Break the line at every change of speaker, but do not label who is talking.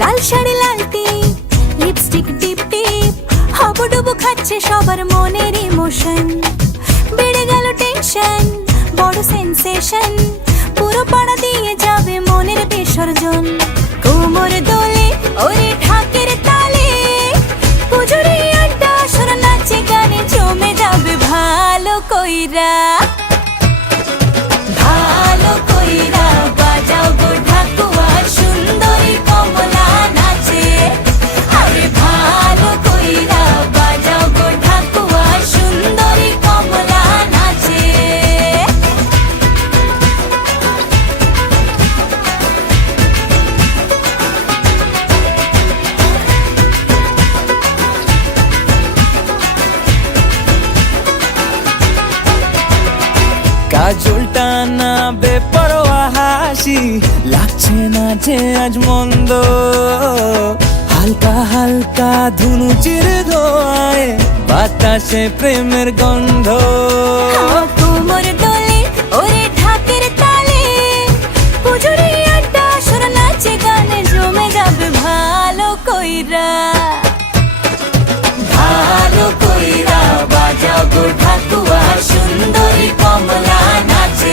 লাল sari লালটি lipstick টিপ টিপ। হবডুবু খাচ্ছে সবার মনের ইমোশন বেড়ে গেল টেনশন বড় সেন্সেশন পুরো পাড়া দিয়ে যাবে মনের বিসর্জন। কোমর দোলে, ওরে ঢাকের তালে। পুজোরে আড্ডা সরা নাচে গানে জমে যাবে ভালো কইরা।
কাজলটা না বেপরোয়া হাসি লাগছে না যে আজ মন্দ। হালকা হালকা ধুনুচির ধোয়ায় বাতাসে প্রেমের গন্ধ।
কোমর দোলে ওরে ঢাকের তালে। পুজোরে আড্ডা সুর নাচে গানে জমে যাবে ভালো কইরা।